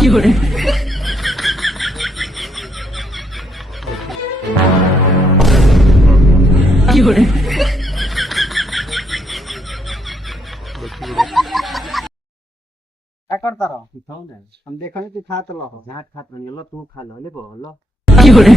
কি করে কি করে काय करता रहो तू खाऊ ना हम देखो नहीं तू खा तो लो झाट खात राहिलो तू खा लो ले बोल কি করে